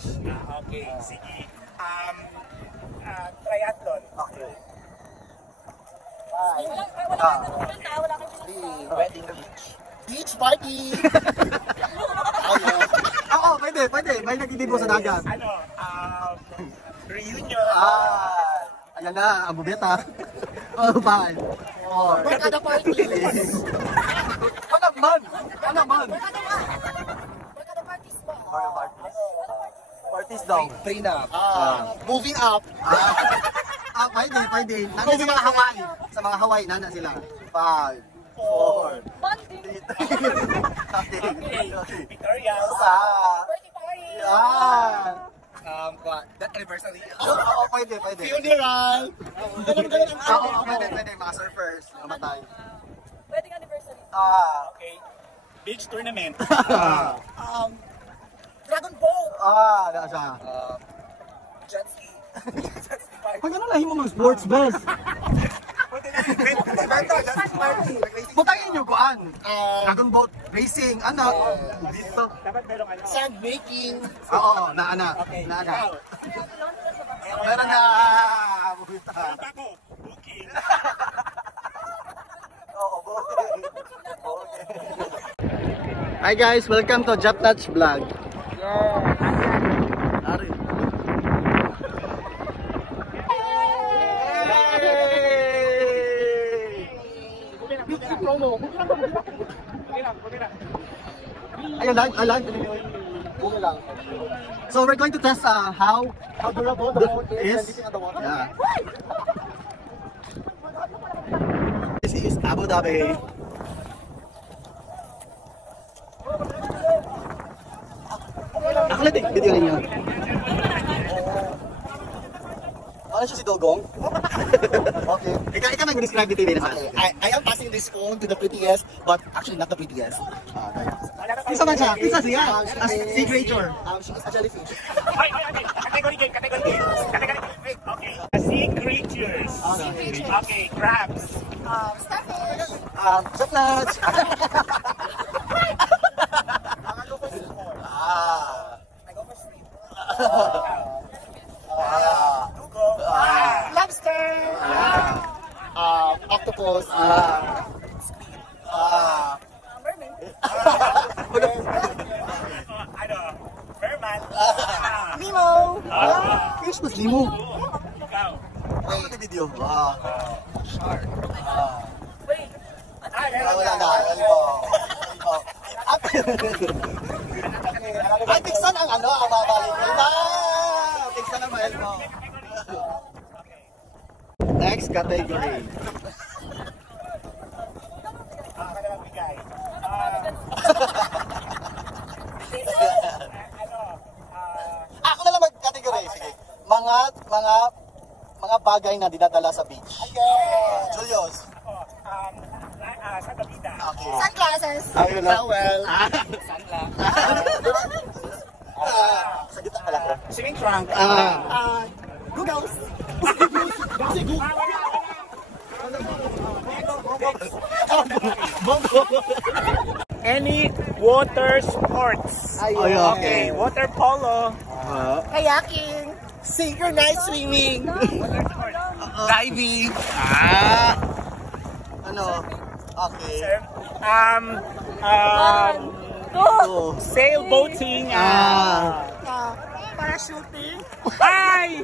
beach. Okay, sige. Triathlon. Okay. Wedding beach. Beach party! Oo, pwede. May nagtitipon sa dagat. Reunion. Ayan na, ang bubeta. Oh, fine. Barkada party. Ano man? Barkada parties ba? Parties daw. Prenup. Moving up. Pwede. Nandun sa mga Hawaii. Sa mga Hawaii, nana sila. 5, 4, 3. Okay. Victoria. Birthday party. That anniversary. Oo, pwede. Funeral. Oo, pwede. Mga surfers. Namatay. Wedding anniversary. Okay. Beach tournament. Dragon Ball. Wala siya. Jet ski. Pag ano lahi mo mga sports best? Putangin nyo kuan. Dragon boat racing. Ano? Dito. Dapat meron ano. Sand making. Oo, naana. Okay. Naana. Ikaw. Meron na. Meron pa ako. Booking. Oo, Hi guys, welcome to Japnach Vlog. Ari. Ayun lang. So we're going to test how durable the boat is. Yeah. This is Abu Dhabi. Ako lang video ninyo. Ano siya si Dogong? Okay. Ikaw nag-describe the TV na I am passing this phone to the prettiest, but actually not the prettiest. Isa man siya? Isa siya? As sea creature? She is a jellyfish. Category game. Wait, okay. Sea creatures. Okay, crabs. Starfish. Japnach! I go for sleep. Lobster! Octopus. Mermaid. Merman. Nemo. Fish mas limo. Ikaw. Ano na video? Shark. Wait. Wala na. Ay, tiksan ang ano, ang mabalik. Tiksan ang mahal mo. Next category. Ako na lang mag-category. Sige. Mga bagay na dinadala sa beach. Julius. Sa Davida. Okay. Sunglasses. Ayun lang. Towel. Sa gitna ka lang. Swimming trunk. Googles. Any water sports. Okay, water polo. Kayaking. Synchronized swimming. Water sports. Diving. Ano? Okay. Sailboating. Parachuting. Ay!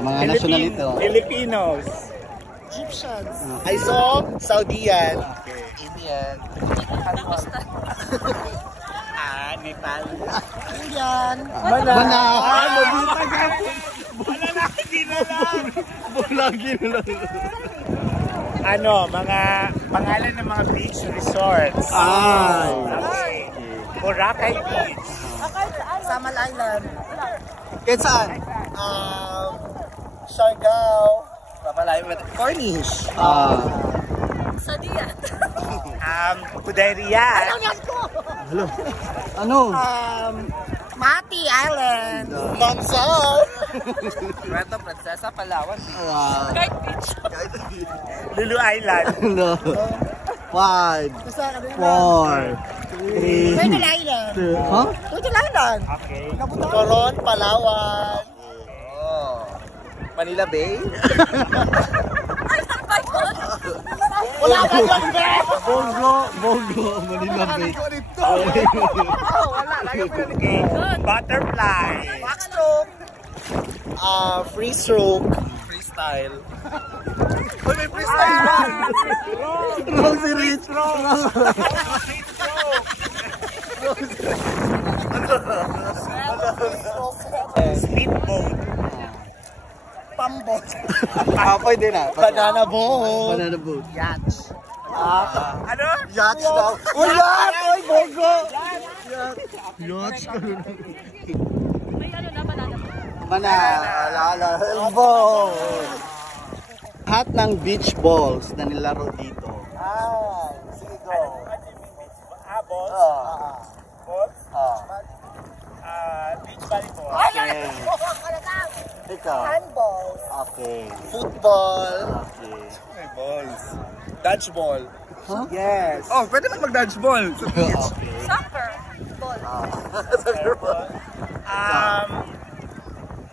Mga nationality. Filipinos. Egyptians. I saw Saudian. Indian. Nepal. Indian. Mana? Bulagi na lang. Mga pangalan ng mga beach resorts. Okay. Boracay Beach. Samal Island. Kahit saan? Siargao. Cornish. Sadiat. Puderian. Hello. Ano? Mati Island. Mansar. Puerto Princesa, Palawan. Kite Beach. Lulu Island. No. 5, 4, 3, Pwede lang yan. 2, huh? Pwede lang yan. Okay. Coron, Palawan. Oh. Manila Bay? Wala ka yun, be! Bogo, Manila Bay. Wala, lagi ko yun. Okay. Butterfly. Backstroke. Freestroke. Freestyle. Uy, may freestyle ba? Wrong si Rich. Speedboat. Pambot. Pwede na. Banana boat. Banana boat. Yacht. Ano? Yachts daw. Uy, yacht! Uy, bogo! Yachts ka rin. May ano na, banana po. Manala. Elbow. Lahat ng beach balls na nilaro dito. Sige, go. Balls. Balls. Beach volleyball. Okay. Ikaw. Handballs. Okay. Football. Okay. Balls. Dodgeball. Huh? Yes. Oh, pwede man mag-dodgeball. Okay. Soccer. Ball.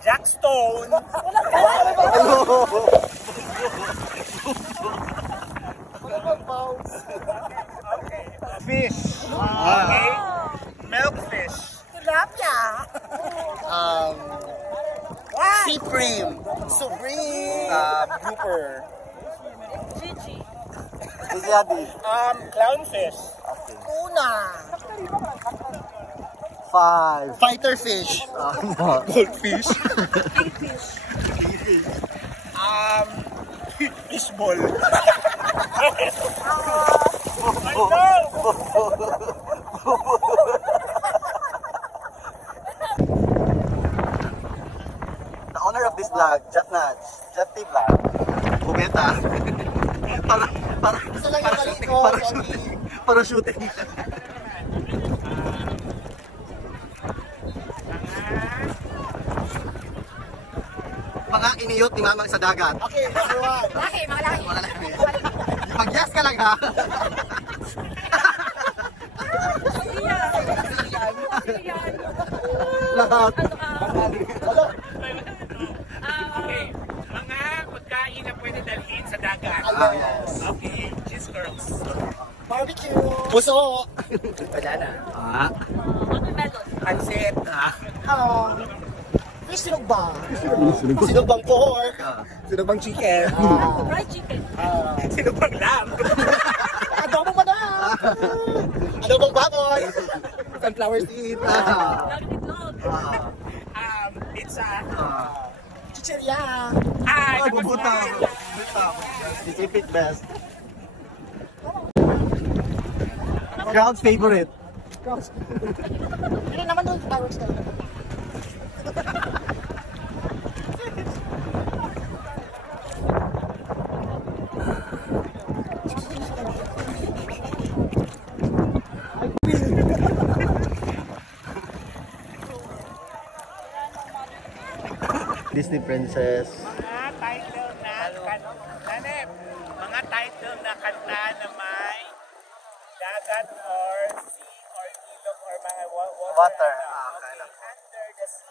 Jackstone. Okay. Fish. Okay. Milkfish. Tilapia. Sea frame. Supreme. Grouper. Gigi. Sige, Adi. Clownfish. Okay. Tuna. 5. Fighter fish. Goldfish. Fish. Fishball. The owner of this vlog, Jeff T Vlog, Bubeta. Isa lang yung mali ko. Para shooting. Mga iniyot ni Mamang sa dagat. Okay, number 1. Laki, mga laki. Wala lang. Mag-yes ka lang ha. Lahat. Okay. Mga pagkain na pwede dalhin sa dagat. Yes. Okay. Cheese curls. Barbecue. Puso. Banana. Watermelon. Pansit. Fish sinugba. Sinugbang pork. Sinubang chicken. Fried chicken. Sinubang lamb. Adobo pa na. Adobong baboy. Sunflower seed. Lagi itlog. Pizza. Chicheria. Ay, puputa. Keep it best. Crowd's favorite. Hindi naman doon fireworks na. Disney Princess. Mga title na mga title na kanta na may dagat or sea or ilog or mga water. Under the sea.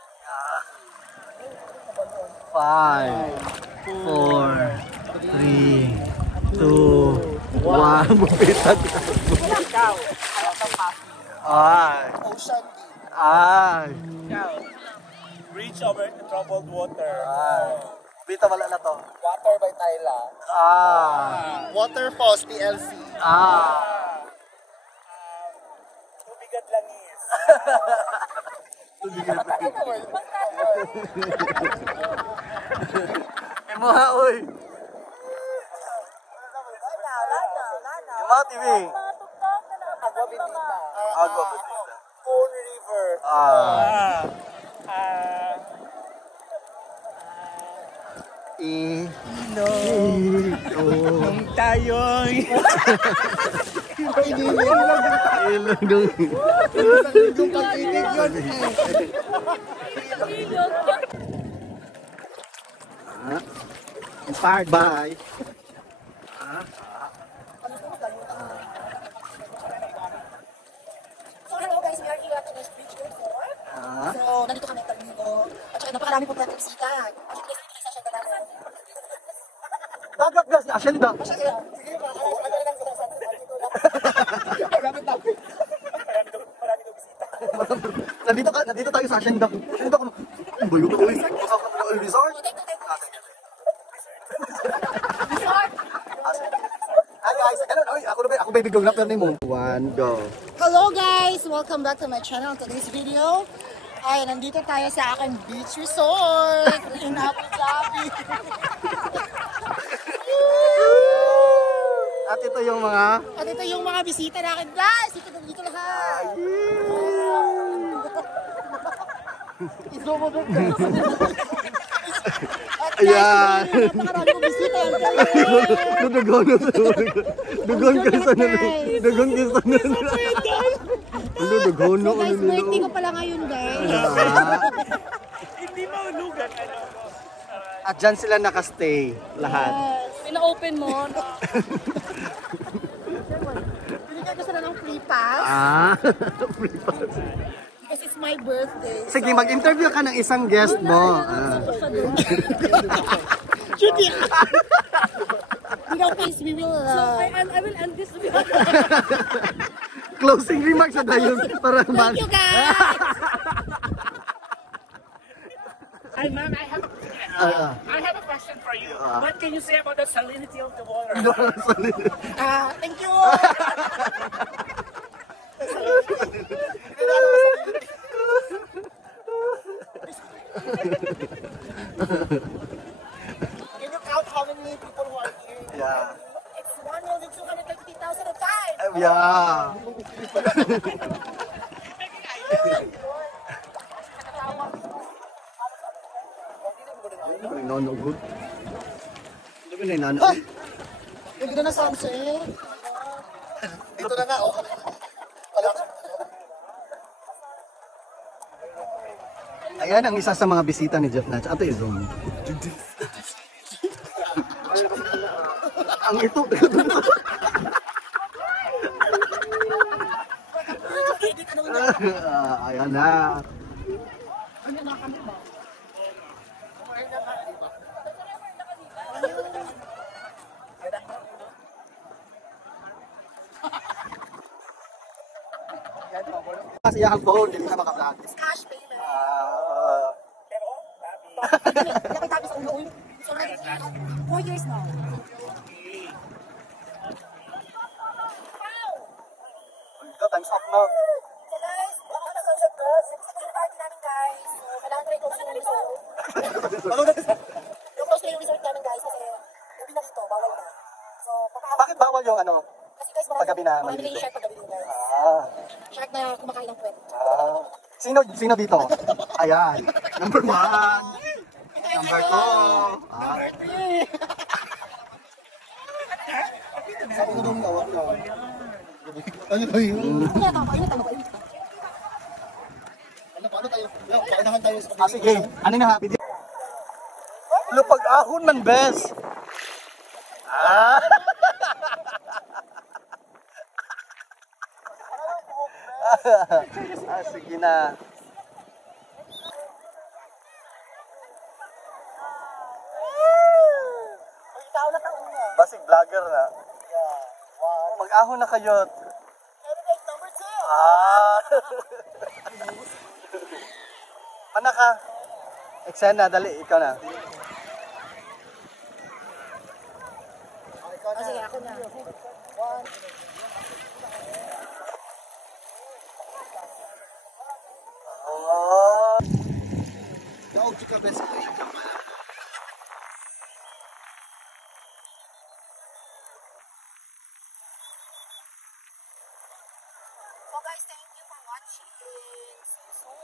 5, 4, 3, 2, 1. Bupitan. Ikaw. Ay. Ocean Deep. Ay. Ikaw. Bridge over the troubled water. Bita wala na to. Water by Tyla. Waterfalls, PLC. Tubig at langis. May mga oy. Yung mga TV. Agua Bendita. Agua Bendita. Coon River. Nung tayo'y Ilog dong. Yung pag-ibig yun. Ilog. Inspired by. Spanish Bridge Airport. Ah. So, nandito kami ang Tarmigo. At saka napakarami po natin bisita. At saka sa session na natin. Dagat gas ni Asyenda. Sige ba? Ano lang sa sa dito lang. Gamit natin. Marami daw bisita. Nandito tayo sa Asyenda. Asyenda ko. Ang bayo ko. Resort. Thank you. Hi guys. Ako baby go. Napper ni mo. One, go. Hello guys! Welcome back to my channel. Today's video ay nandito tayo sa aking beach resort in Abu Dhabi. At ito yung mga... At ito yung mga bisita natin guys! Ito nandito lahat! Izomo doon guys! At guys, Ayan. napakarami kong bisita. Dugon ka sa Dugon ka sa Ano, dugon no? Guys, birthday ko pala ngayon guys. Hindi mahulugan, ano. At dyan sila nakastay. Lahat. Pina-open mo. Binigyan ko sila ng free pass Ah. because it's my birthday. Sige, mag-interview ka ng isang guest mo. Shoot it! Guys, we will... I will end this video. Closing remarks na tayo para Thank you guys! Hi, ma'am, I have a question for you. What can you say about the salinity of the water? Thank you! Can you count how many people who are here? Yeah. It's 1,250,005! Yeah. Nono good. Ano ba na Ay! Yung ganda na sunset. Dito na nga, oh. Wala. Ayan ang isa sa mga bisita ni Jeff Natch. Ato yung ang ito. Ayan na. Kasi yung phone, hindi na maka-vlog. It's cash payment. Lapit tayo sa ulo. It's already 4 years now. Time's up na. So guys, ako na sunset girls. Ito yung party namin guys. So, kailangan ko rin close yung resort. Yung close na yung resort namin guys kasi gabi na dito, bawal na. So, Bakit bawal yung ano? kasi guys, Paggabi na, marami malilito. yung shark paggabi dito guys. Ah. Shark na kumakain ng puwet. Sino dito? Ayan. Number 1. Number 2. Sabi ko nung awak na. Ano ba yun? Paano tayo? Paunahan tayo sa Sige. Ano na happy? Lupag ahon man, bes. Sige na. Basig vlogger na. Mag-ahon na kayo. Number 2. Mana ka? Eksena, dali, ikaw na. Sige, ako na. Daog chika best. So guys, thank you for watching. See you soon.